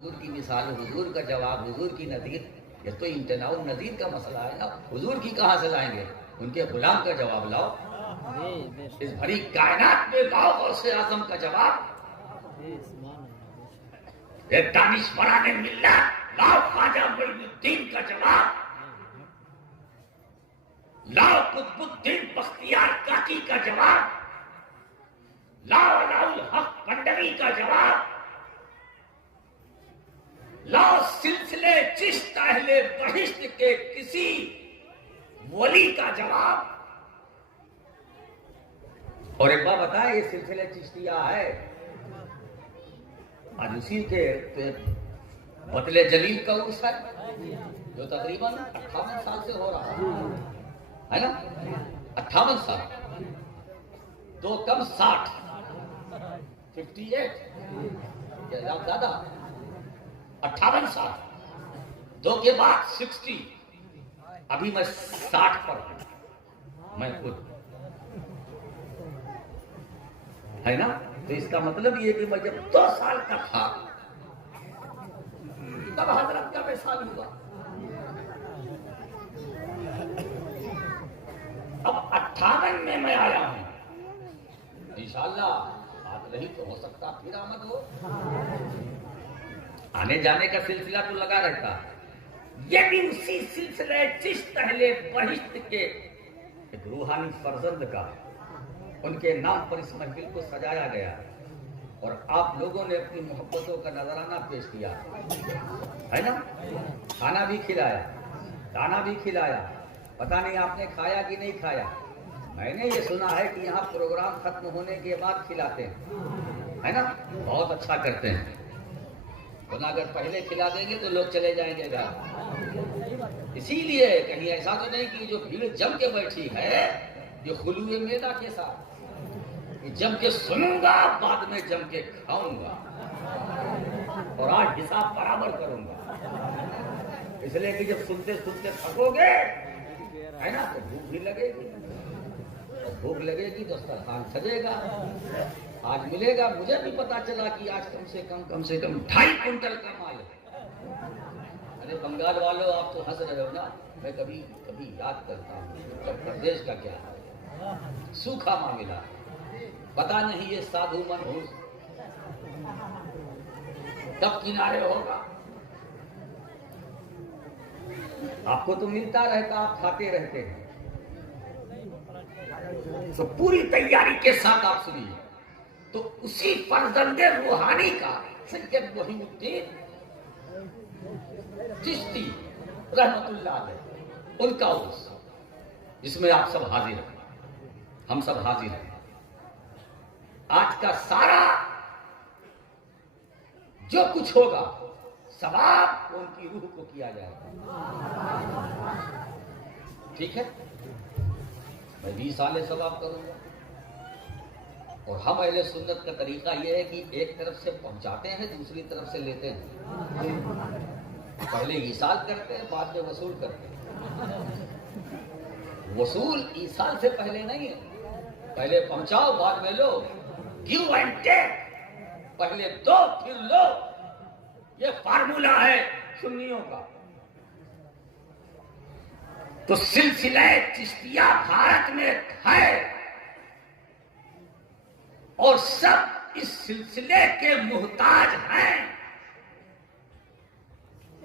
حضور کی مثال، حضور کا جواب، حضور کی نظیر، یہ تو امتناع النظیر کا مسئلہ ہے نا. حضور کی کہاں سے لائیں گے؟ ان کے غلام کا جواب لاؤ. اس بھری کائنات میں لاؤ غوث اعظم کا جواب. ایک دانشوران ملت لاؤ خواجہ معین الدین کا جواب. لاؤ قطب الدین بختیار کاکی کا جواب. لاؤ علاء الحق پنڈوی کا جواب. لاؤ سلسلے چشت اہل بہشت کے کسی ولی کا جواب. اور ایک بار بتائیں، یہ سلسلے چشتیہ ہے، آج اسی کے بطل جلیل کا عرس ہے جو تقریباً 58 سال سے ہو رہا ہے نا. 58 سال، دو کم 60، 58 زیادہ، 58 سال، دو کے بعد 60. ابھی میں 60 پر ہوں میں خود، ہے نا. تو اس کا مطلب یہ کہ میں جب 2 سال کا تھا تب حضرت کا وصال ہوا. اب 58 میں میں آیا ہوں. انشاءاللہ بات رہی تو ہو سکتا پھر آمد ہو. آنے جانے کا سلسلہ تو لگا رہتا. یہ بھی اسی سلسلے چشت اہل بہشت کے ایک روحانی فرزند کا، ان کے نام پر اس محفل کو سجایا گیا اور آپ لوگوں نے اپنی محبتوں کا نذرانہ پیش کیا ہے نا. کھانا بھی کھلایا، دانا بھی کھلایا. پتہ نہیں آپ نے کھایا کہ نہیں کھایا. میں نے یہ سنا ہے کہ یہاں پروگرام ختم ہونے کے بعد کھلاتے ہیں، ہے نا. بہت اچھا کرتے ہیں. ورنہ اگر پہلے کھلا دیں گے تو لوگ چلے جائیں گے گھر. اسی لیے کہیں ایسا تو نہیں کہ جو بھیڑ جم کے بیٹھی ہے یہ خلوئے میدا کے ساتھ، جم کے سنوں گا بعد میں جم کے کھاؤں گا اور آج حساب برابر کروں گا. اس لیے کہ جب سنتے سنتے تھکو گے ہے نا تو بھوک بھی لگے گی. بھوک لگے گی تو دسترخوان سجے گا. آج ملے گا. مجھے بھی پتا چلا کہ آج کم سے کم 2.5 کنٹل کا مال ہے. ارے بنگال والوں آپ تو ہنس رہے ہو نا. میں کبھی کبھی یاد کرتا ہوں اتر پردیش کا کیا ہے. سوکھا معاملہ، پتا نہیں یہ سادھو منہوس کب کنارے ہوگا. آپ کو تو ملتا رہتا، آپ کھاتے رہتے ہیں. تو پوری تیاری کے ساتھ آپ سنیے. تو اسی فرزند روحانی کا سید معین الدین چشتی رحمت اللہ علیہ، ان کا عرس جس میں آپ سب حاضر ہیں، ہم سب حاضر ہیں. آج کا سارا جو کچھ ہوگا ثواب ان کی روح کو کیا جائے گا. ٹھیک ہے، میں 20 سال ثواب کروں گا. اور ہم اہل سنت کا طریقہ یہ ہے کہ ایک طرف سے پہنچاتے ہیں، دوسری طرف سے لیتے ہیں. پہلے ایصال کرتے ہیں، بعد میں وصول کرتے ہیں. وصول ایصال سے پہلے نہیں ہے. پہلے پہنچاؤ بعد میں لو. گیو اینڈ ٹیک، پہلے دو پھر لو. یہ فارمولہ ہے سنیوں کا. تو سلسلہ چشتیہ بھارت میں ہے اور سب اس سلسلے کے محتاج ہیں،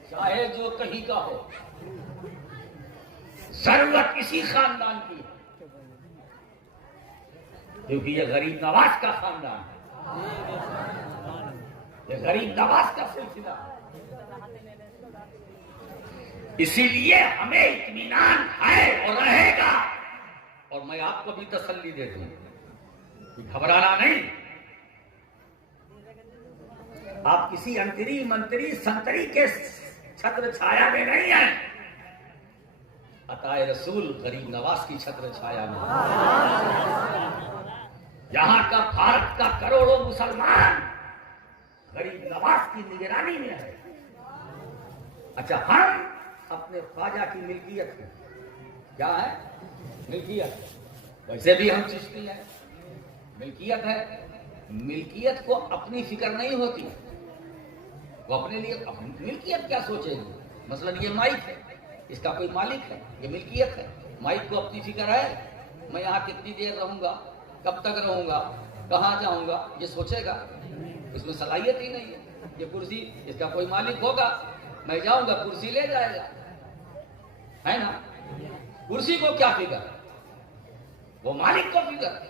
چاہے جو کہیں کا ہو. ضرورت اسی خاندان کی ہے کیونکہ یہ غریب نواز کا خاندان ہے. یہ غریب نواز کا سلسلہ ہے. اسی لیے ہمیں اطمینان ہے اور رہے گا. اور میں آپ کو بھی تسلی دے دوں کہ گھبرانا نہیں. آپ کسی انتری منتری سنتری کے چھتر چھایا میں نہیں ہیں. عطائے رسول غریب نواز کی چھتر چھایا میں. یہاں کا بھارت کا کروڑوں مسلمان غریب نواز کی نگرانی میں ہے. اچھا، ہم اپنے خواجہ کی ملکیت ہے. کیا ہے؟ ملکیت. ویسے بھی ہم چشتی ہیں، ملکیت ہے. ملکیت کو اپنی فکر نہیں ہوتی. وہ اپنے لیے اپنی ملکیت کیا سوچے گی؟ مثلا یہ مائک ہے، اس کا کوئی مالک ہے، یہ ملکیت ہے، مائک کو اپنی فکر ہے میں یہاں کتنی دیر رہوں گا، کب تک رہوں گا، کہاں جاؤں گا، یہ سوچے گا؟ اس میں صلاحیت ہی نہیں ہے۔ یہ کرسی اس کا کوئی مالک ہوگا، میں جاؤں گا کرسی لے جائے گا، ہے نا؟ کرسی کو کیا فکر، وہ مالک کو فکر۔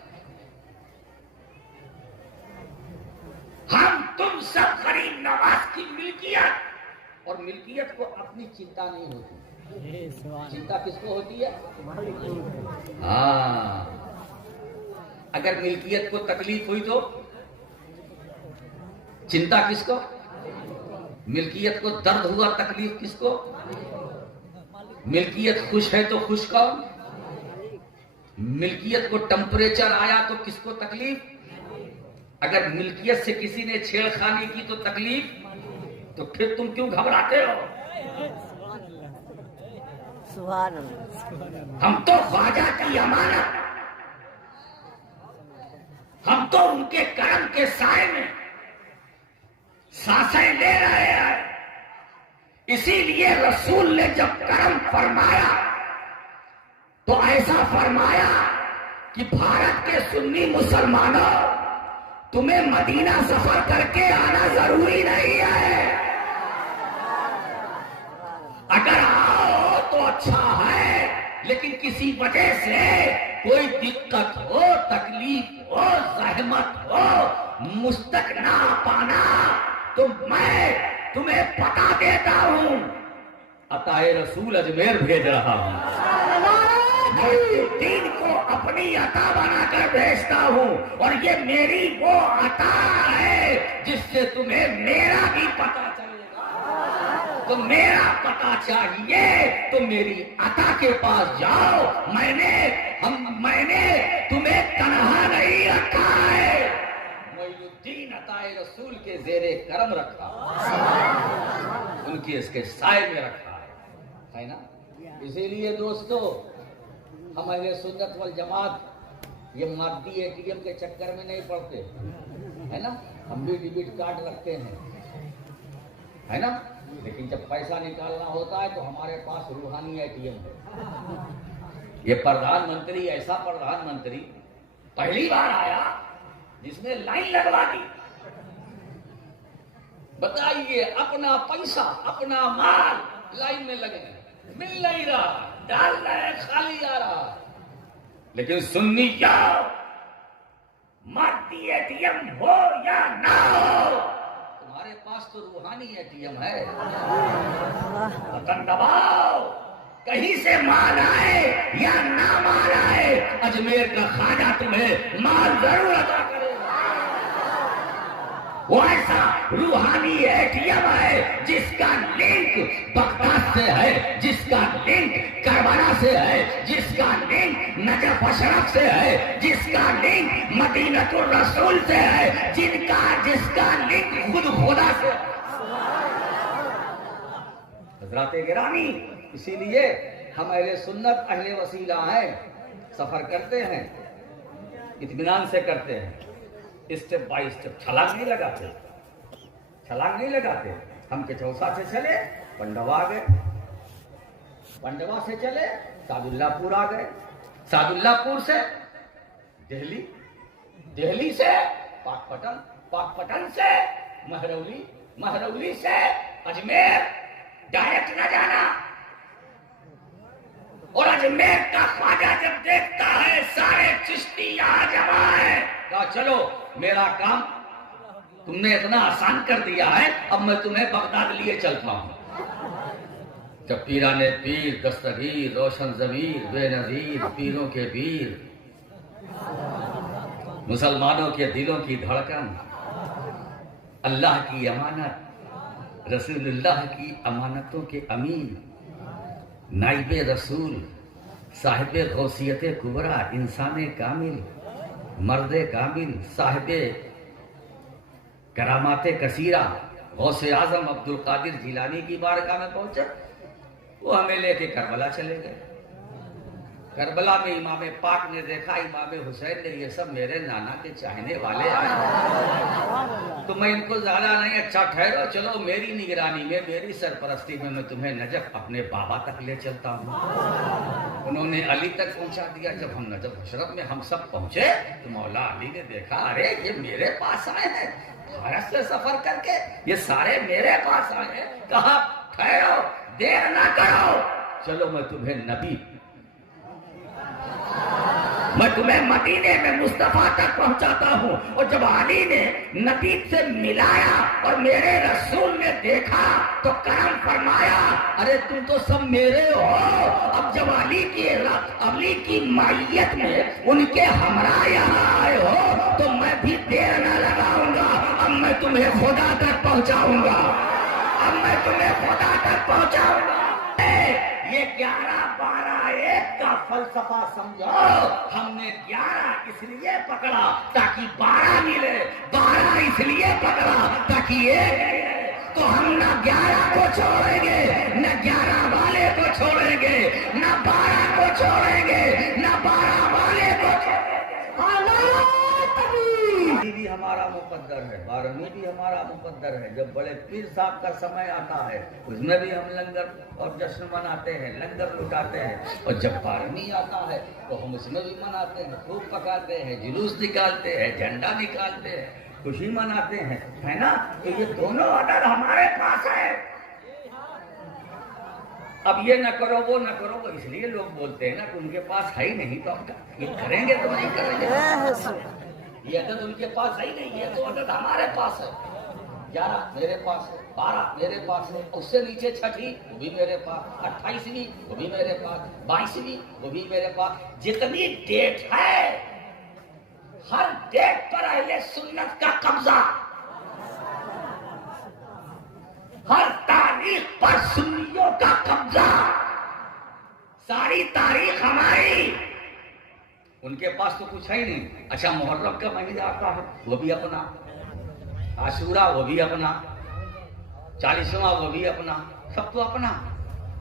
ہم تم سب غریب نواز کی ملکیت، اور ملکیت کو اپنی چنتا نہیں ہوتی، چنتا کس کو ہوتی ہے؟ ہاں، اگر ملکیت کو تکلیف ہوئی تو چنتا کس کو؟ ملکیت کو درد ہوا تکلیف کس کو؟ ملکیت خوش ہے تو خوش کون؟ ملکیت کو ٹمپریچر آیا تو کس کو تکلیف؟ اگر ملکیت سے کسی نے چھیڑ خانی کی تو تکلیف، تو پھر تم کیوں گھبراتے ہو؟ سبحان اللہ۔ ہم تو خواجہ کی امانت، ہم تو ان کے کرم کے سائے میں سانسیں لے رہے ہیں۔ اسی لیے رسول نے جب کرم فرمایا تو ایسا فرمایا کہ بھارت کے سنی مسلمانوں، تمہیں مدینہ سفر کر کے آنا ضروری نہیں ہے، اگر آؤ تو اچھا ہے، لیکن کسی وجہ سے کوئی دقت ہو، تکلیف ہو، زحمت ہو، مستق نہ پانا تو میں تمہیں بتا دیتا ہوں، عطائے رسول اجمیر بھیج رہا ہوں، میں دین کو اپنی عطا بنا کر بھیجتا ہوں، اور یہ میری وہ عطا ہے جس سے تمہیں میرا بھی پتا چلے گا۔ تو میرا پتا چاہیے تو میری عطا کے پاس جاؤ، میں نے تمہیں تنہا نہیں رکھا ہے، معین الدین عطائے رسول کے زیر کرم رکھا، ان کی اس کے سائے میں رکھا ہے نا؟ اسی لیے دوستو، ہم اہل سنت والجماعت یہ مادی اے ٹی ایم کے چکر میں نہیں پڑتے، ہے نا؟ ہم بھی ڈیبٹ کارڈ رکھتے ہیں، ہے نا؟ لیکن جب پیسہ نکالنا ہوتا ہے تو ہمارے پاس روحانی اے ٹی ایم ہے۔ یہ پردھان منتری، ایسا پردھان منتری پہلی بار آیا جس نے لائن لگوا دی۔ بتائیے، اپنا پیسہ، اپنا مال لائن میں لگے، مل نہیں رہا، ڈال رہے خالی آ رہا۔ لیکن سنی جاؤ، مادی اے ٹی ایم ہو یا نہ ہو، تمہارے پاس تو روحانی اے ٹی ایم ہے۔ بٹن دباؤ، کہیں سے مال آئے یا نہ مال آئے، اجمیر کا خواجہ تمہیں مال ضرور عطا کرے گا۔ وہ ایسا روحانی اے ٹی ایم ہے جس کا لنک بغداد سے ہے، جس کا لنک کربلا سے ہے، جس کا لنک نجف اشرف سے ہے، جس کا لنک مدینۃ الرسول سے ہے، جس کا لنک خود خدا سے ہے۔ حضرات گرامی، اسی لیے ہم اہل سنت اہل وسیلہ ہیں، سفر کرتے ہیں اطمینان سے کرتے ہیں، اسٹیپ بائی اسٹیپ، چھلانگ نہیں لگاتے، چھلانگ نہیں لگاتے۔ ہم کے چوسا سے چلے پنڈوا گئے، پنڈوا سے چلے سعد اللہ پور آ گئے، سعد اللہ پور سے دہلی، دہلی سے پاک پٹن، پاک پٹن سے مہرولی، مہرولی سے اجمیر، ڈائریکٹ نہ جانا۔ اور اجمیر کا خواجہ جب دیکھتا ہے سارے چشتی یہاں جمع ہیں، کہا چلو میرا کام تم نے اتنا آسان کر دیا ہے، اب میں تمہیں بغداد لیے چلتا ہوں۔ جب پیران پیر، دستگیر، روشن ضمیر، بے نظیر، پیروں کے پیر، مسلمانوں کے دلوں کی دھڑکن، اللہ کی امانت، رسول اللہ کی امانتوں کے امین، نائب رسول، صاحب غوثیت کبریٰ، انسان کامل، مرد کامل، صاحب کرامات کثیرہ، غوث اعظم عبد القادر جیلانی کی بارگاہ میں پہنچے، وہ ہمیں لے کے کربلا چلے گئے۔ کربلا میں امام پاک نے دیکھا امام حسین نے یہ سب میرے نانا کے چاہنے والے آئے، تو میں ان کو زیادہ نہیں، اچھا ٹھہرو، چلو میری نگرانی میں، میری سرپرستی میں تمہیں نجف اپنے بابا تک لے چلتا ہوں۔ انہوں نے علی تک پہنچا دیا۔ جب ہم نجف حشرت میں ہم سب پہنچے تو مولا علی نے دیکھا، ارے یہ میرے پاس آئے ہیں، بھارت سے سفر کر کے یہ سارے میرے پاس آئے ہیں۔ کہا ٹھہرو، دیر نہ کرو، چلو میں تمہیں نبی، میں تمہیں مدینے میں مصطفیٰ تک پہنچاتا ہوں۔ اور جب علی نے نبی سے ملایا اور میرے رسول نے دیکھا تو کرم فرمایا، ارے تم تو سب میرے ہو۔ اب جب علی کی مائیت میں ان کے ہمراہ یہاں آئے ہو تو میں بھی دیر نہ لگاؤں گا، اب میں تمہیں خدا تک پہنچاؤں گا، اب میں تمہیں خدا تک پہنچاؤں گا۔ یہ 11-12-1 کا فلسفہ سمجھو۔ ہم نے 11 اس لیے پکڑا تاکہ 12 ملے، 12 اس لیے پکڑا تاکہ 1 ملے۔ تو ہم نہ 11 کو چھوڑیں گے، نہ 11 والے کو چھوڑیں گے، نہ 12 کو چھوڑیں گے، نہ 12 والے کو چھوڑیں گے۔ بھی ہمارا مقدر ہے، 12ویں بھی ہمارا مقدر ہے۔ جب بڑے پیر صاحب کا سمے آتا ہے اس میں بھی ہم لنگر اور جشن مناتے ہیں، لنگر لٹاتے ہیں، اور جب 12ویں آتا ہے تو ہم اس میں بھی مناتے ہیں، خوب پکاتے ہیں، جلوس نکالتے ہیں، جھنڈا نکالتے ہیں، خوشی مناتے ہیں، ہے نا؟ تو یہ دونوں عدد ہمارے پاس ہے۔ اب یہ نہ کرو وہ نہ کرو، وہ اس لیے لوگ بولتے ہیں نا کہ ان کے پاس ہے ہی نہیں، تو ہم یہ کریں گے تو نہیں کریں گے۔ یہ عدد ان کے پاس ہے ہی نہیں ہے، تو عدد ہمارے پاس ہے۔ 11 میرے پاس ہے، 12 میرے پاس ہے، اس سے نیچے 6 وہ بھی میرے پاس، 28ویں وہ بھی میرے پاس، 22ویں وہ بھی میرے پاس۔ جتنی ڈیٹ ہے ہر ڈیٹ پر اہل سنت کا قبضہ، ہر تاریخ پر سنیوں کا قبضہ، ساری تاریخ ہماری، ان کے پاس تو کچھ ہے ہی نہیں۔ اچھا محرم کا مہینہ آتا ہے وہ بھی اپنا، عاشورہ وہ بھی اپنا، 40واں وہ بھی اپنا، سب تو اپنا،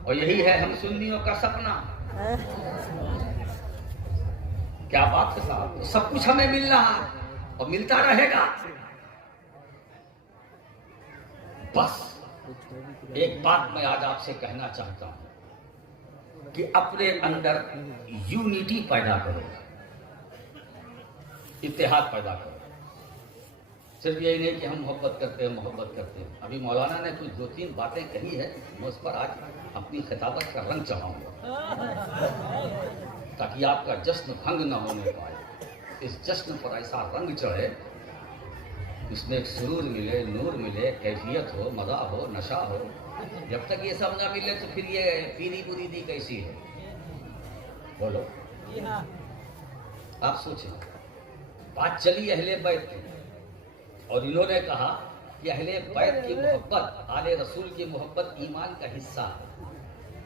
اور یہی ہے ہم سنیوں کا سپنا۔ کیا بات ہے صاحب، سب کچھ ہمیں مل رہا ہے اور ملتا رہے گا۔ بس ایک بات میں آج آپ سے کہنا چاہتا ہوں کہ اپنے اندر یونٹی پیدا کرو، اتحاد پیدا کرو۔ صرف یہی نہیں کہ ہم محبت کرتے ہیں محبت کرتے ہیں۔ ابھی مولانا نے کچھ 2-3 باتیں کہی ہے، میں اس پر آج اپنی خطابت کا رنگ چڑھاؤں گا تاکہ آپ کا جشن بھنگ نہ ہونے پائے۔ اس جشن پر ایسا رنگ چڑھے، اس میں ایک سرور ملے، نور ملے، کیفیت ہو، مزہ ہو، نشہ ہو۔ جب تک یہ سب نہ ملے تو پھر یہ پیری مریدی کیسی ہے؟ بولو، آپ سوچیں۔ بات چلی اہل بیت کی، اور انہوں نے کہا کہ اہل بیت کی محبت، آل رسول کی محبت ایمان کا حصہ ہے۔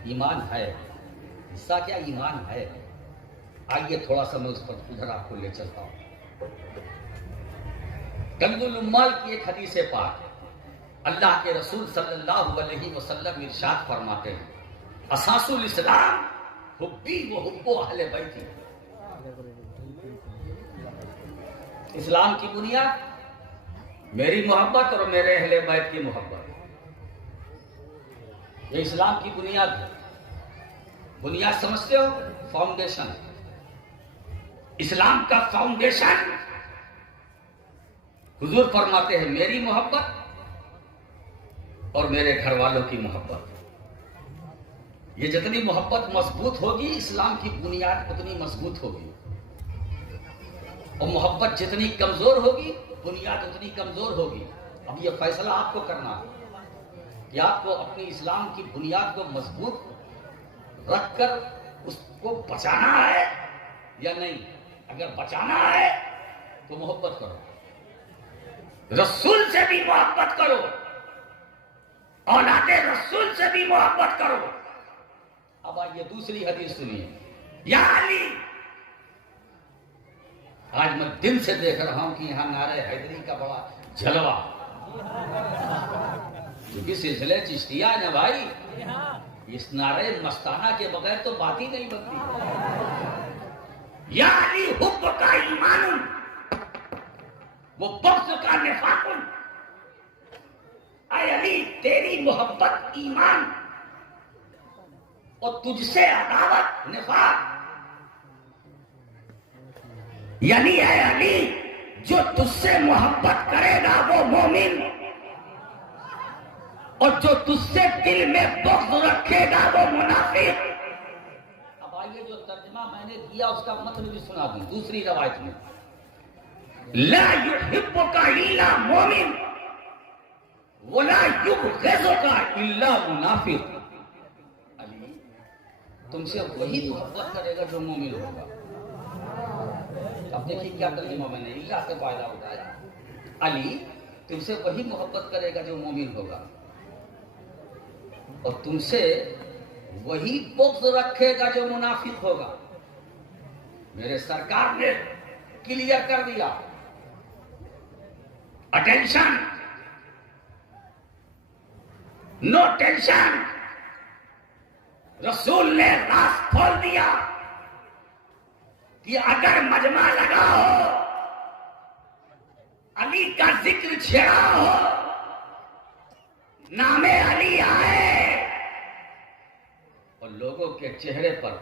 ایمان ہے، حصہ کیا ایمان ہے۔ آئیے تھوڑا سا میں اس پر ادھر آپ کو لے چلتا ہوں۔ کنز العمال کی ایک حدیث پاک، اللہ کے رسول صلی اللہ علیہ وسلم ارشاد فرماتے ہیں، اساس الاسلام حبی و حب اہل بیتی۔ اسلام کی بنیاد میری محبت اور میرے اہل بیت کی محبت، یہ اسلام کی بنیاد ہے۔ بنیاد سمجھتے ہو؟ فاؤنڈیشن۔ اسلام کا فاؤنڈیشن حضور فرماتے ہیں میری محبت اور میرے گھر والوں کی محبت۔ یہ جتنی محبت مضبوط ہوگی اسلام کی بنیاد اتنی مضبوط ہوگی، اور محبت جتنی کمزور ہوگی بنیاد اتنی کمزور ہوگی۔ اب یہ فیصلہ آپ کو کرنا ہے کہ آپ کو اپنی اسلام کی بنیاد کو مضبوط رکھ کر اس کو بچانا ہے یا نہیں۔ اگر بچانا ہے تو محبت کرو، رسول سے بھی محبت کرو، اولاد رسول سے بھی محبت کرو۔ اب آئیے دوسری حدیث سنیے، یا علی۔ آج میں دن سے دیکھ رہا ہوں کہ یہاں نعرہ حیدری کا بڑا جلوہ، کیونکہ سلسلے چشتیہ ہے نا بھائی، اس نعرہ مستانہ کے بغیر تو بات ہی نہیں بنتی۔ یا علی حب کا ایمان، وہ بغض کا نفاق، اے علی تیری محبت ایمان اور تجھ سے عداوت نفاق، یعنی اے علی جو تجھ سے محبت کرے گا وہ مومن، اور جو تجھ سے دل میں بغض رکھے گا وہ منافق۔ اب آئیے جو ترجمہ میں نے کیا اس کا مطلب بھی سنا دوں دوسری روایت میں، لا یحبک الا مومن ولا یبغضک الا منافق۔ علی تم سے وہی محبت کرے گا جو مومن ہوگا۔ اب دیکھیے کیا ترجمہ میں نے اللہ سے فائدہ اٹھایا، علی تم سے وہی محبت کرے گا جو مومن ہوگا، اور تم سے وہی بغض رکھے گا جو منافق ہوگا۔ میرے سرکار نے کلیئر کر دیا، اٹینشن، نو ٹینشن، رسول نے راز کھول دیا کہ اگر مجمع لگا ہو، علی کا ذکر چھڑا ہو، نام علی آئے اور لوگوں کے چہرے پر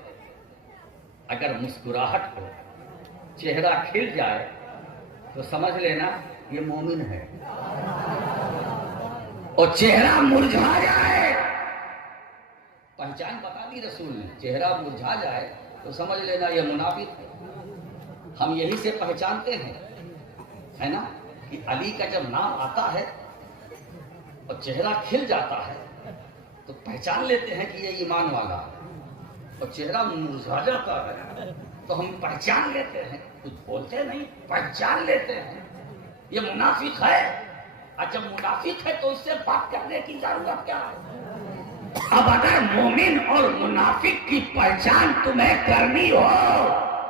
اگر مسکراہٹ ہو، چہرہ کھل جائے تو سمجھ لینا یہ مومن ہے، اور چہرہ مرجھا جائے، پہچان بتا دی رسول نے، چہرہ مرجھا جائے تو سمجھ لینا یہ منافق ہے۔ ہم یہی سے پہچانتے ہیں، ہے نا، کہ علی کا جب نام آتا ہے اور چہرہ کھل جاتا ہے تو پہچان لیتے ہیں کہ یہ ایمان والا ہے، اور چہرہ مرجھا جاتا ہے تو ہم پہچان لیتے ہیں، کچھ بولتے نہیں، پہچان لیتے ہیں یہ منافق ہے۔ اور جب منافق ہے تو اس سے بات کرنے کی ضرورت کیا ہے؟ اب اگر مومن اور منافق کی پہچان تمہیں کرنی ہو،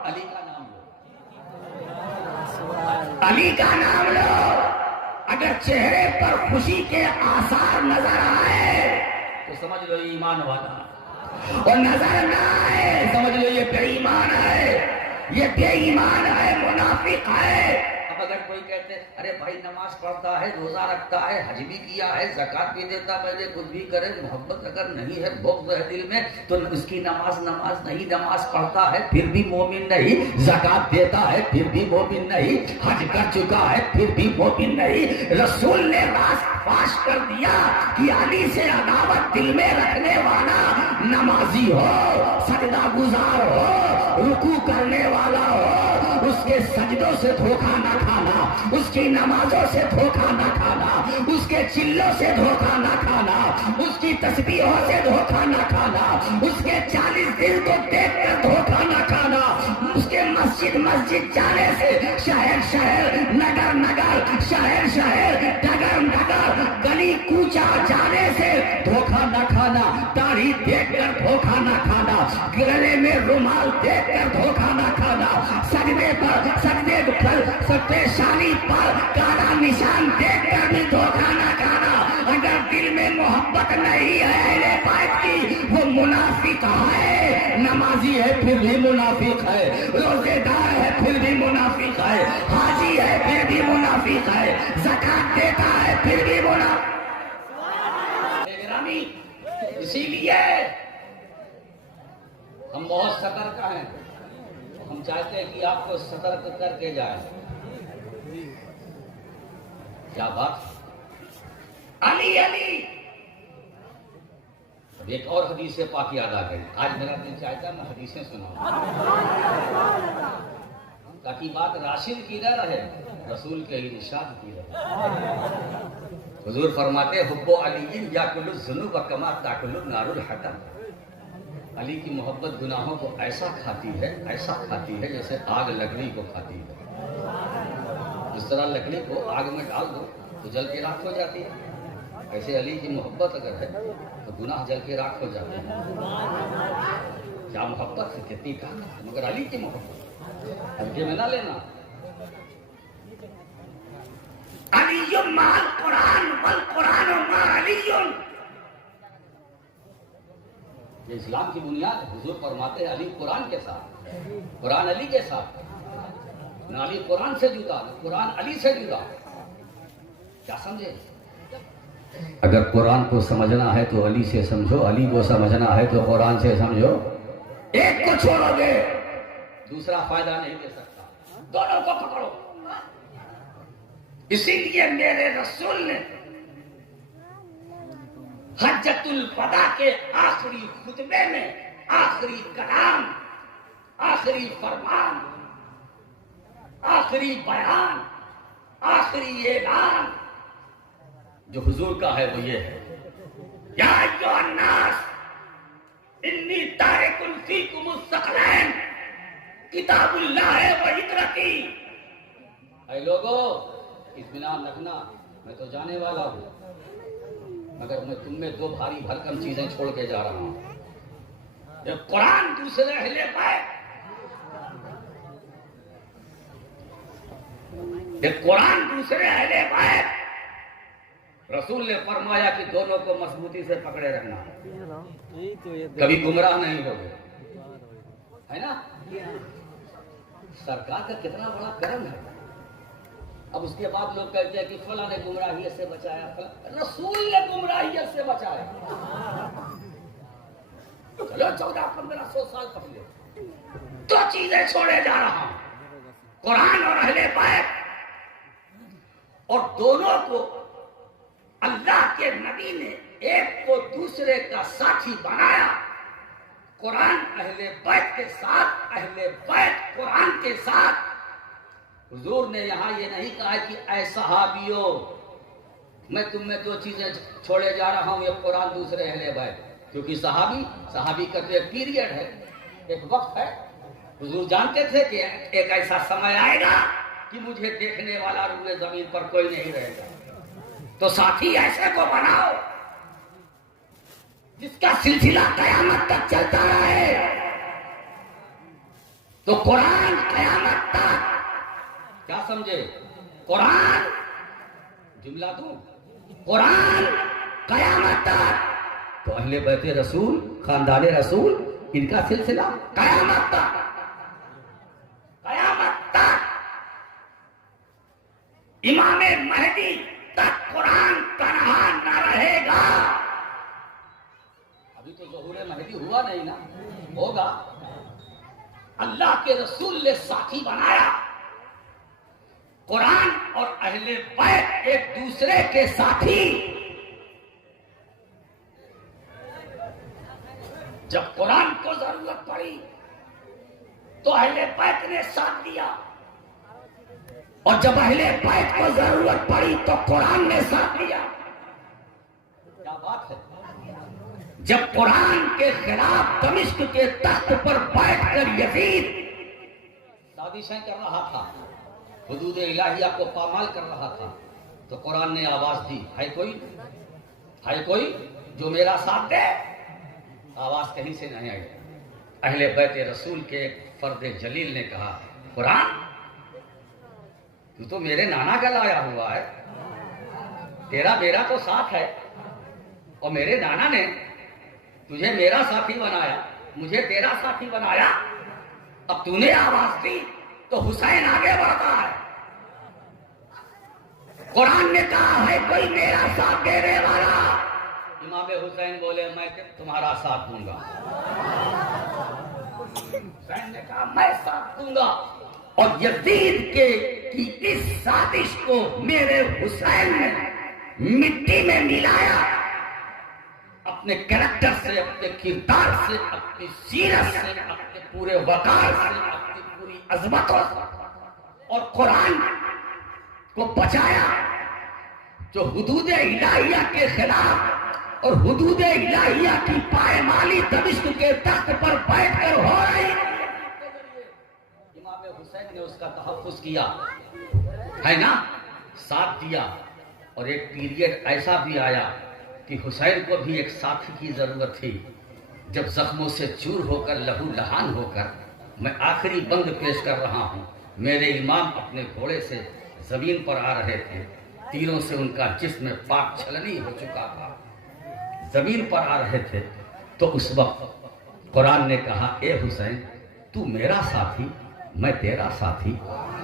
علی کا نام لو، علی کا نام لو۔ اگر چہرے پر خوشی کے آثار نظر آئے تو سمجھ لو یہ ایمان والا، اور نظر نہ آئے سمجھ لو یہ بے ایمان ہے، یہ بے ایمان ہے، منافق ہے۔ اب اگر کوئی کہتے ارے بھائی نماز پڑھتا ہے، روزہ رکھتا ہے، حج بھی کیا ہے، زکات بھی دیتا ہے، کچھ بھی کرے، محبت اگر نہیں ہے، بغض ہے دل میں، تو اس کی نماز نہیں، نماز پڑھتا ہے پھر بھی مومن نہیں، زکات دیتا ہے پھر بھی مومن نہیں، حج کر چکا ہے پھر بھی مومن نہیں۔ رسول نے راز فاش کر دیا کہ علی سے عداوت دل میں رکھنے والا نمازی ہو، سجدہ گزار ہو، رکوع کرنے والا ہو، اس کے سجدوں سے دھوکہ نہ کھانا، اس کی نمازوں سے دھوکہ نہ کھانا، اس کے چلوں سے دھوکہ نہ کھانا، اس کی تسبیحوں سے دھوکہ نہ کھانا، اس کے 40 دن کو دیکھ کر دھوکہ نہ کھانا، اس کے مسجد جانے سے شہر نگر شہر ڈگر گلی کوچا جانے سے دھوکہ نہ کھانا، داڑھی دیکھ کر دھوکہ نہ کھانا، گلے میں رومال دیکھ کر دھوکہ نہ کھانا، سجدے شانی پر کالا نشان دیکھ کر بھی دھوکہ نہ کھانا۔ اگر دل میں محبت نہیں ہے اہل بیت کی وہ منافق ہے، نمازی ہے پھر بھی منافق ہے، روزے دار ہے پھر بھی منافق ہے، حاجی ہے پھر بھی منافق ہے، زکات دیتا ہے پھر بھی منافق۔ اسی لیے ہم بہت سترک ہیں، ہم چاہتے ہیں کہ آپ کو سترک کر کے جائیں۔ کیا بات، علی علی۔ اب ایک اور حدیث پاک یاد آ گئی، آج میرا دل چاہتا ہے میں حدیثیں سناؤں تاکہ بات راشد کی نہ رہے، رسول کے ارشاد کی رہے۔ حضور فرماتے حب علی یاکل الذنوب کما تاکل النار الحطب۔ علی کی محبت گناہوں کو ایسا کھاتی ہے جیسے آگ لکڑی کو کھاتی ہے۔ اس طرح لکڑی کو آگ میں ڈال دو تو جل کے راکھ ہو جاتی ہے، ایسے علی کی محبت اگر ہے تو گناہ جل کے راکھ ہو جاتے ہیں۔ کیا محبت ہے، کتنی طاقت، مگر علی کی محبت ہلکے میں نہ لینا۔ علی مع القرآن والقرآن مع علی۔ یہ اسلام کی بنیاد ہے. حضور فرماتے ہیں علی قرآن کے ساتھ، قرآن علی کے ساتھ. نہ علی قرآن سے جدا، نہ قرآن علی سے جدا. کیا سمجھے؟ اگر قرآن کو سمجھنا ہے تو علی سے سمجھو، علی کو سمجھنا ہے تو قرآن سے سمجھو. ایک کو چھوڑو گے دوسرا فائدہ نہیں دے سکتا، دونوں کو پکڑو. اسی لیے میرے رسول نے حجۃ الوداع کے آخری خطبے میں آخری کلام، آخری فرمان، آخری بیان، آخری اعلان جو حضور کا ہے وہ یہ ہے، یا ایھا الناس انی تارک فیکم الثقلین کتاب اللہ و عترتی. اے لوگو اطمینان رکھنا، میں تو جانے والا ہوں، مگر میں تم میں دو بھاری بھرکم چیزیں چھوڑ کے جا رہا ہوں. یہ قرآن دوسرے اہل بیت، یہ قرآن دوسرے اہل بیت. رسول نے فرمایا کہ دونوں کو مضبوطی سے پکڑے رہنا، کبھی گمراہ نہیں ہوگے، ہے نا. سرکار کا کتنا بڑا کرم ہے. اب اس کے بعد لوگ کہتے ہیں کہ فلاں نے گمراہیت سے بچایا، رسول نے گمراہیت سے بچایا. چلو 1400-1500 سال پہلے دو چیزیں چھوڑے جا رہا ہوں، قرآن اور اہل بیت. اور دونوں کو اللہ کے نبی نے ایک کو دوسرے کا ساتھی بنایا. قرآن اہل بیت کے ساتھ، اہل بیت قرآن کے ساتھ. حضور نے یہاں یہ نہیں کہا کہ اے صحابیوں میں تم میں دو چیزیں چھوڑے جا رہا ہوں، یہ قرآن دوسرے اہل بیت. کیونکہ صحابی کا تو ایک پیریڈ ہے، ایک وقت ہے. حضور جانتے تھے کہ ایک ایسا سمے آئے گا کہ مجھے دیکھنے والا روئے زمین پر کوئی نہیں رہے گا. تو ساتھی ایسے کو بناؤ جس کا سلسلہ قیامت تک چلتا رہے. تو قرآن قیامت تک، کیا سمجھے؟ قرآن جملہ دوں، قرآن قیامت تک. تو اہل بیت رسول، خاندان رسول، ان کا سلسلہ قیامت تک، قیامت تک. امام مہدی تک قرآن تنہا نہ رہے گا. ابھی تو ظہور مہدی ہوا نہیں نا، ہوگا. اللہ کے رسول نے ساتھی بنایا. قرآن اور اہل بیت ایک دوسرے کے ساتھی. جب قرآن کو ضرورت پڑی تو اہل بیت نے ساتھ دیا، اور جب اہل بیت کو ضرورت پڑی تو قرآن نے ساتھ دیا. کیا بات ہے! جب قرآن کے خلاف دمشق کے تخت پر بیٹھ کر یزید سازشیں کر رہا تھا، حدود الہیہ کو پامال کر رہا تھا، تو قرآن نے آواز دی، ہے کوئی جو میرا ساتھ دے؟ آواز کہیں سے نہیں آئی. اہل بیت رسول کے ایک فرد جلیل نے کہا، قرآن تو تو میرے نانا کا لایا ہوا ہے، تیرا میرا تو ساتھ ہے، اور میرے نانا نے تجھے میرا ساتھی بنایا، مجھے تیرا ساتھی بنایا. اب تو نے آواز دی تو حسین آگے بڑھتا ہے. قرآن نے کہا ہے کوئی میرا ساتھ دینے والا. امام حسین بولے میں تمہارا ساتھ دوں گا. حسین نے کہا میں ساتھ دوں گا. اور یزید کی اس سازش کو میرے حسین نے مٹی میں ملایا، اپنے کریکٹر سے، اپنے کردار سے، اپنی سیرت سے، اپنے پورے وقار سے، اپنی پوری عظمتوں سے، اور قرآن کو بچایا. جو حدود الہیہ کے خلاف اور حدود الہیہ کی پائمالی دمشق کے تخت پر بیٹھ کر ہو رہی، امام حسین نے اس کا تحفظ کیا، ہے نا، ساتھ دیا. اور ایک پیریڈ ایسا بھی آیا کہ حسین کو بھی ایک ساتھی کی ضرورت تھی. جب زخموں سے چور ہو کر لہو لہان ہو کر میں آخری بند پیش کر رہا ہوں، میرے امام اپنے گھوڑے سے زمین پر آ رہے تھے، تیروں سے ان کا جسم پاک چھلنی ہو چکا تھا، زمین پر آ رہے تھے. تو اس وقت قرآن نے کہا اے حسین تو میرا ساتھی میں تیرا ساتھی.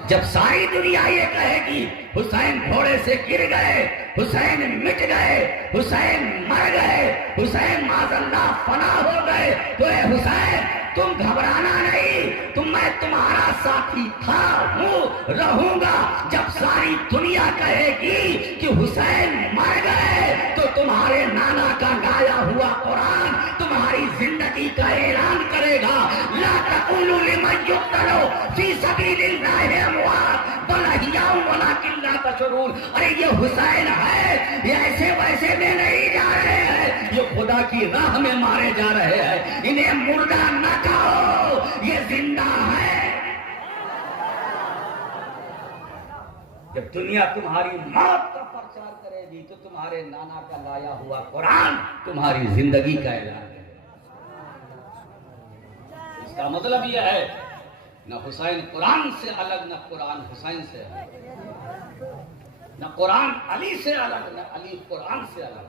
جب ساری دنیا یہ کہے گی حسین گھوڑے سے گر گئے, حسین مٹ گئے, حسین مر گئے, حسین معاذ اللہ فنا ہو گئے, تو اے حسین تم گھبرانا نہیں, میں تمہارا ساتھی تھا, ہوں, رہوں گا. جب ساری دنیا کہے گی کہ حسین مر گئے تو تمہارے نانا کا گایا ہوا قرآن تمہاری زندگی کا اعلان کرے گا. لا تقولوا لمن يقتل في سبيل الله اموات بل احياء ولكن لا تشعرون. ارے یہ حسین ہے, یہ ایسے ویسے میں نہیں جا رہے ہیں, یہ خدا کی راہ میں مارے جا رہے ہیں. انہیں مردہ نہ کہو, یہ زندہ ہے. جب دنیا تمہاری موت کا پرچار کرے گی تو تمہارے نانا کا لایا ہوا قرآن تمہاری زندگی کا اعلان کرے گا. اس کا مطلب یہ ہے نہ حسین قرآن سے الگ, نہ قرآن حسین سے الگ, نہ قرآن علی سے الگ, نہ علی قرآن سے الگ,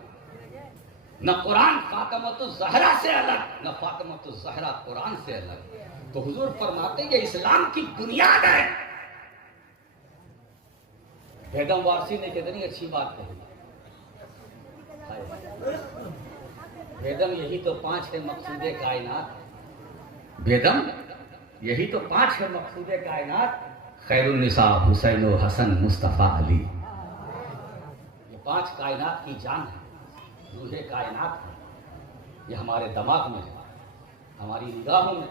نہ قرآن فاطمۃ الزہرا سے الگ, نہ فاطمۃ الزہرا قرآن سے الگ. تو حضور فرماتے ہیں یہ اسلام کی بنیاد ہے. بیگم وارسی نے کتنی اچھی بات کہی. بیگم یہی تو 5 ہے مقصود کائنات, بیگم یہی تو 5 ہے مقصود کائنات, خیر النساء حسین و حسن مصطفیٰ علی. یہ 5 کائنات کی جان ہے, روح کائنات ہے. یہ ہمارے دماغ میں ہے, ہماری نگاہوں میں,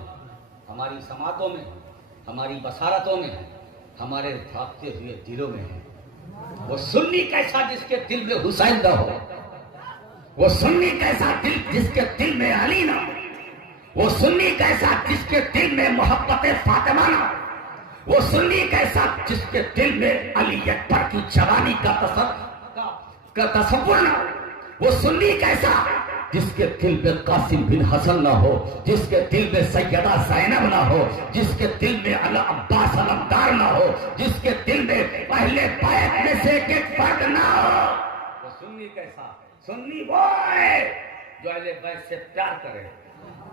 ہماری سماعتوں میں, ہماری بصارتوں میں ہے, ہمارے دھڑکتے ہوئے دلوں میں ہے. وہ سنی کیسا جس کے دل میں حسین نہ ہو, وہ سنی کیسا دل جس کے دل میں علی نہ ہو, وہ سنی کیسا جس کے دل میں محبت فاطمہ نہ ہو, وہ سنی کیسا جس کے دل میں علی اکبر کی جوانی کا تصور نہ ہو, وہ سنی کیسا جس کے دل میں قاسم بن حسن نہ ہو, جس کے دل میں سیدہ زینب نہ ہو, جس کے دل میں عباس علمدار نہ ہو, جس کے دل میں پہلے بیت میں سے ایک فرد نہ ہو. وہ سنی کیسا, سنی وہ ہے جو اہل بیت سے پیار کرے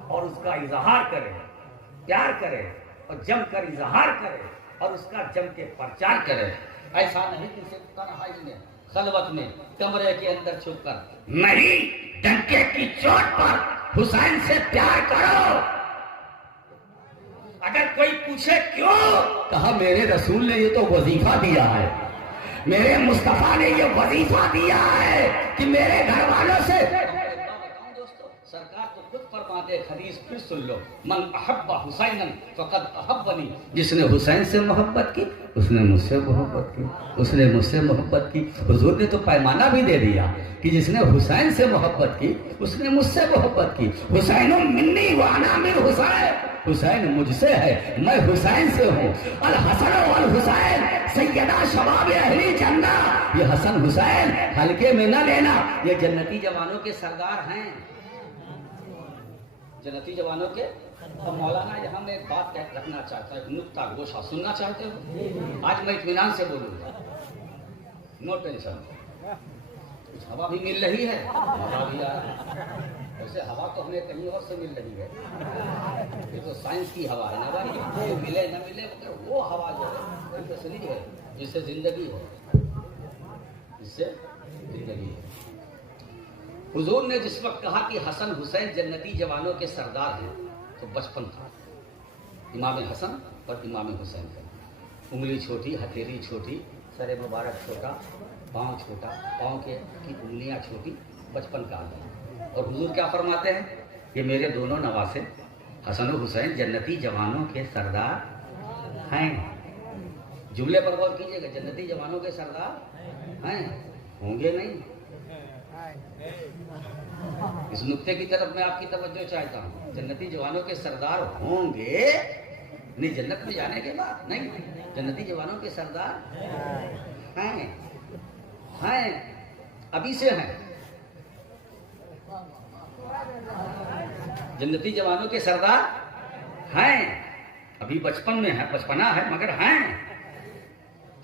اور اس کا اظہار کرے, پیار کرے اور جم کر اظہار کرے اور اس کا جم کے پرچار کرے. ایسا نہیں کہ صرف تنہائی میں, خلوت میں, کمرے کے اندر چھپ کر نہیں, ڈنکے کی چوٹ پر حسین سے پیار کرو. اگر کوئی پوچھے کیوں, کہا میرے رسول نے یہ تو وظیفہ دیا ہے, میرے مصطفیٰ نے یہ وظیفہ دیا ہے کہ میرے گھر والوں سے. سرکار تو خود فرماتے, حدیث پھر سن لو, من احب حسینا فقد احبنی. جس نے حسین سے محبت کی اس نے مجھ سے محبت کی, اس نے مجھ سے محبت کی. حضور نے تو پیمانہ بھی دے دیا کہ جس نے حسین سے محبت کی اس نے مجھ سے محبت کی. حسین منی وانا من حسین, حسین مجھ سے ہے میں حسین سے ہوں. الحسن والحسین سیدہ شباب اہل جنہ. یہ حسن حسین ہلکے میں نہ لینا, یہ جنتی جوانوں کے سردار ہیں, جنتی جوانوں کے. اب مولانا یہاں میں ایک بات رکھنا چاہتا ہوں, نکتہ گوشہ سننا چاہتے ہو. آج میں اطمینان سے بولوں گا, نو ٹینشن. کچھ ہوا بھی مل رہی ہے, ہوا بھی آ رہا ہے. ویسے ہوا تو ہمیں کہیں اور سے مل رہی ہے, یہ تو سائنس کی ہوا ہے نا بھائی. ملے نہ ملے مگر وہ ہوا جو ہے وہ اصلی ہے جس سے زندگی ہو, جس سے زندگی ہے. حضور نے جس وقت کہا کہ حسن حسین جنتی جوانوں کے سردار ہیں تو بچپن تھا. امام حسن اور امام حسین کا انگلی چھوٹی, ہتھیلی چھوٹی, سر مبارک چھوٹا, پاؤں چھوٹا, پاؤں کی انگلیاں چھوٹی, بچپن کا آدمی. اور حضور کیا فرماتے ہیں, یہ میرے دونوں نواسے حسن و حسین جنتی جوانوں کے سردار ہیں. جملے پر غور کیجیے گا, جنتی جوانوں کے سردار ہیں, ہوں گے نہیں. اس نقطے کی طرف میں آپ کی توجہ چاہتا ہوں. جنتی جوانوں کے سردار ہوں گے نہیں, جنت میں جانے کے بعد نہیں, جنتی جوانوں کے سردار ہیں, ابھی سے ہیں. جنتی جوانوں کے سردار ہیں, ابھی بچپن میں ہے, بچپنا ہے مگر ہیں.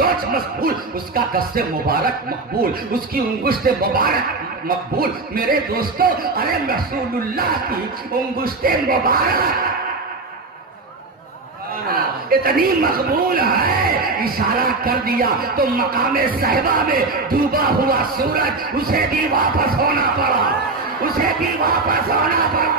سوچ مقبول، اس کا قصد مبارک مقبول، اس کی انگشت مبارک مقبول. میرے دوستو، ارے رسول اللہ کی انگشت مبارک اتنی مقبول ہے، اشارہ کر دیا تو مقام صحبہ میں ڈوبا ہوا سورج اسے بھی واپس ہونا پڑا، اسے بھی واپس ہونا پڑا.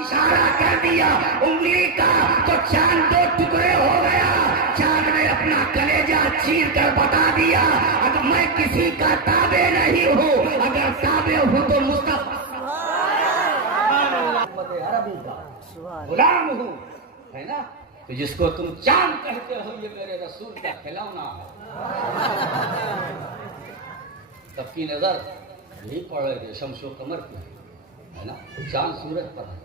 اشارہ کر دیا انگلی کا تو چاند دو ٹکڑے ہو گیا. چاند نے اپنا کلیجہ چیر کر بتا دیا اگر میں کسی کا تابع نہیں ہوں، اگر تابع ہوں تو مصطفیٰ عربی کا غلام ہوں، ہے نا. تو جس کو تم چاند کہتے ہو یہ میرے رسول کا کھلونا ہے. سب کی نظر یہی پڑ رہے تھے شمس و قمر کی، ہے نا. چاند سورج پر ہے،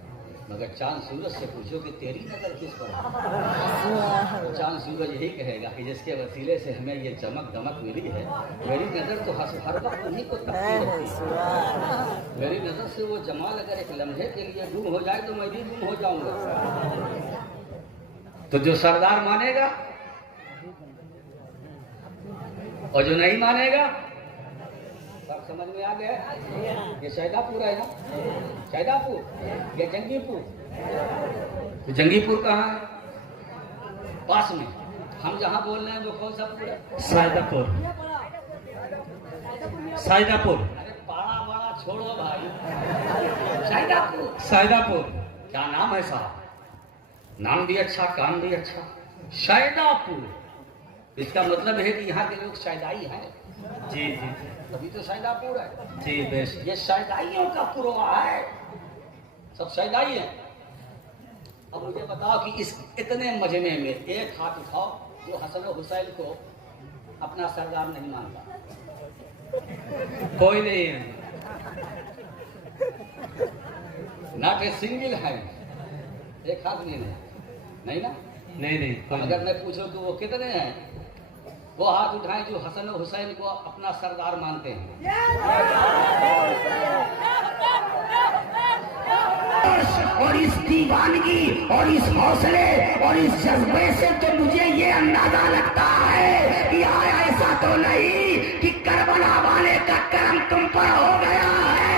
مگر چاند سورج سے پوچھو کہ تیری نظر کس پر ہے. چاند سورج یہی کہے گا کہ جس کے وسیلے سے ہمیں یہ چمک دمک ملی ہے، میری نظر تو ہر وقت انہیں کو تکتی رہتی ہے. میری نظر سے وہ جمال اگر ایک لمحے کے لیے گم ہو جائے تو میں بھی گم ہو جاؤں گا. تو جو سردار مانے گا اور جو نہیں مانے گا، سب سمجھ میں آ گیا. یہ شہدا پور ہے نا، شہدا پور، یہ جنگی پور. تو جنگی پور کہاں ہے؟ پاس میں. ہم جہاں بول رہے ہیں وہ کون سا پور ہے؟ سائدہ پور. سائدہ پور. ارے بڑا بڑا چھوڑو بھائی، شہدا پور. سائدہ پور. کیا نام ہے صاحب؟ نام بھی اچھا، کام بھی اچھا. شہدا پور. اس کا مطلب ہے کہ یہاں کے لوگ شہدائی ہیں. جی جی ابھی تو شہدا پور ہے. جی بیش. یہ شہدائیوں کا پروہ ہے، سب شہدائی ہیں. اب مجھے بتاؤ کہ اس اتنے مجمع میں ایک ہاتھ اٹھاؤ جو حسن و حسین کو اپنا سردار نہیں مانتا. کوئی نہیں ہے. ناٹ اے سنگل ہے، ایک ہاتھ نہیں نا. نہیں نہیں کوئی اگر نہیں. میں پوچھوں کہ وہ کتنے ہیں، وہ ہاتھ اٹھائیں جو حسن و حسین کو اپنا سردار مانتے ہیں. اور اس دیوانگی اور اس حوصلے اور اس جذبے سے تو مجھے یہ اندازہ لگتا ہے کہ آیا ایسا تو نہیں کہ کربلا والے کا کرم تم پر ہو گیا ہے.